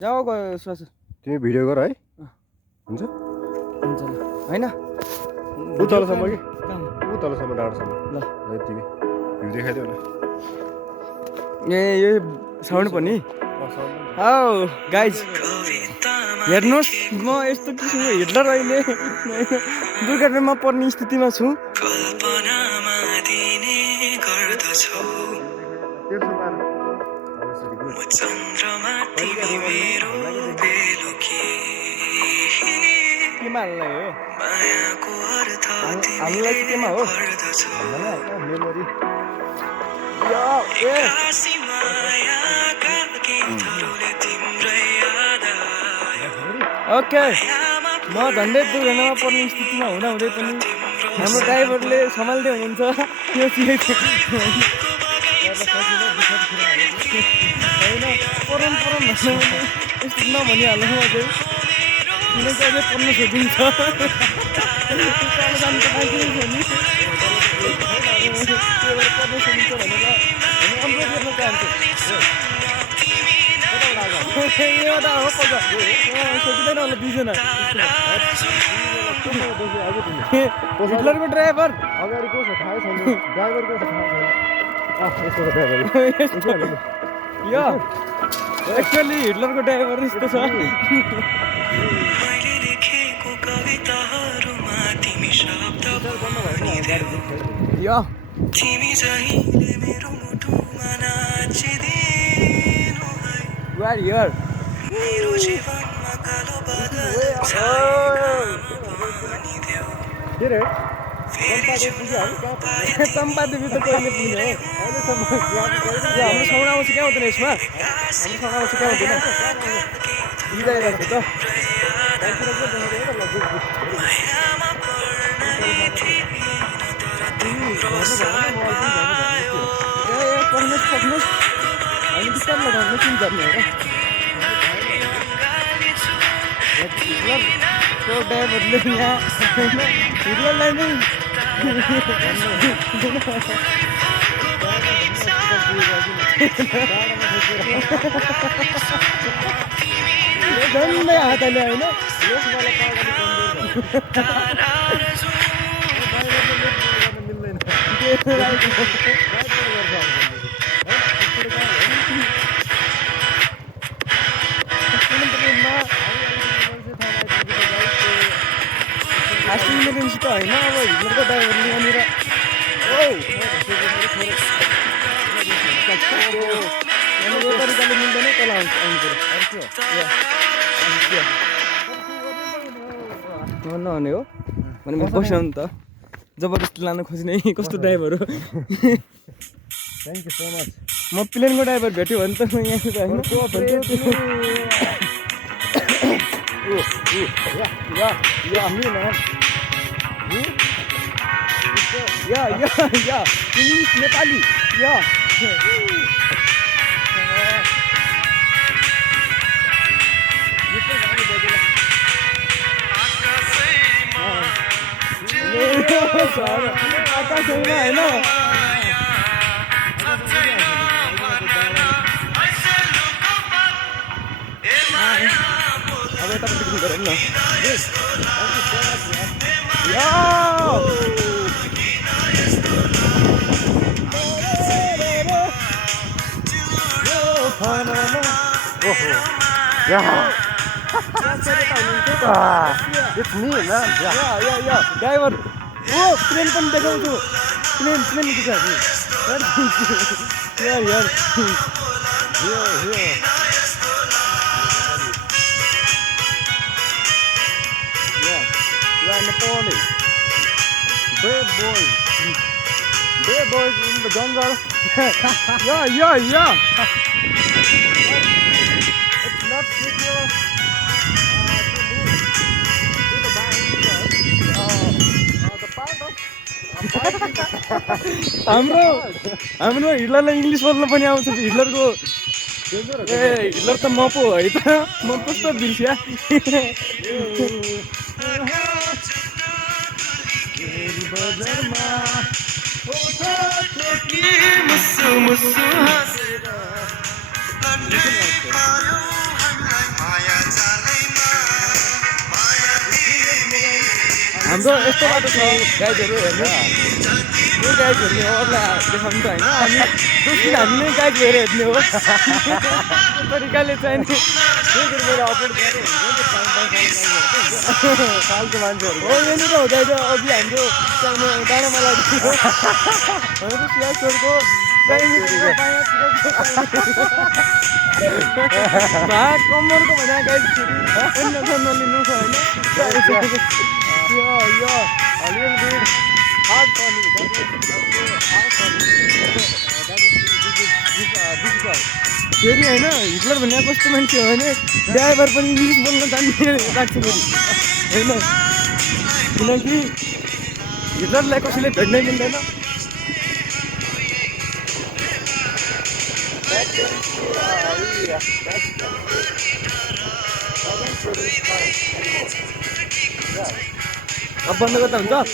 जाऊ गयो सुवास तिमी भिडियो गर है हुन्छ हुन्छ ल हैन उ तलसम्म कि उ तलसम्म डाँडासम्म ल यतिकै भ्यू देखाइदेऊ न ए यो साउन्ड पनि हौ गाइज हेर्नुहोस् म यस्तो किसिमको हिटलर अहिले दुर्घटनामा पर्ने स्थितिमा छु केमा हाल्ने हो हामीलाई चाहिँ केमा हो मेमोरी ओके म झन्डै दुर्घटनामा पर्ने स्थितिमा हुँदाहुँदै पनि हाम्रो ड्राइभरले सम्हाल्दै हुनुहुन्छ त्यो होइन परम यस्तो नभनिहाल्नु म चाहिँ किनकि अझै पर्न सकिन्छ जानु त बाँकी छ नि पर्न सकिन्छ भनेर हामी अनुरोध गर्न चाहन्छु एउटा हो सकिँदैन होला दुईजना हिटलरको ड्राइभर अगाडि को छ थाहै छैन ड्राइभर को छ थाहा छैन यसको ड्राइभर यो एक्चुअली हिटलरको ड्राइभर यस्तो छ यो You are here. के रे चम्पादेवी त कहिले पुग्ने हो हाम्रो साउन आउँछ क्या हुँदैन यसमा हाम्रो साउन आउँछ क्या हुँदैन बिगाइरहेको छ पक्नुहोस् हामी बिस्तारमा घरमा किन गर्ने हो र ड्राइभरले यहाँ हिटलरलाई नै झन्डै हातले होइन फास्ट इमर्जेन्सी त होइन अब हिटलरको ड्राइभरले यहाँनिर यो तरिकाले मिल्दैन तल आउनु पऱ्यो नहुने हो भने म बस्नु नि त जबरजस्ती लान खोज्ने कस्तो ड्राइभर हो थ्याङ्क यू सो मच म प्लेनको ड्राइभर भेट्यो भने त म यहाँ इङ्ग्लिस नेपाली आकाशमा होइन अब यता पिक्निक गरौँ न It's me, man. ड्राइभर ओ प्लेन पनि देखाउँछु प्लेन देखाएको Nepali. Brave boys in the jungle. Yeah. It's not secure the part of हाम्रो हिटलरलाई इङ्ग्लिस बोल्न पनि आउँछ हिटलरको हिटलर त म पो है त म कस्तो बिर्स्या हाम्रो यस्तो बाटो छ गाइडहरू हेर्नु यो गाइड हेर्ने हो अरूलाई देखाउनु त होइन हामी दोस्रो हामी नै गाइड भएर हेर्ने हो त्यो तरिकाले चाहिँ नि फाल्तु मान्छेहरू हो यहाँनिर हुँदैन अघि हाम्रो सानो डाँडामा लाग्यो हाम्रो सियासहरूको कम्मरको भन्दा गाइड अन्यथा नलिनु छ होइन फेरि होइन हिटलर भन्ने कस्तो मान्छे हो भने ड्राइभर पनि इङ्ग्लिस बोल्न जान्ने राख्छ फेरि होइन किनकि हिटलरलाई कसैले भेट्नै मिल्दैन अब बन्द गर्दा हुन्छ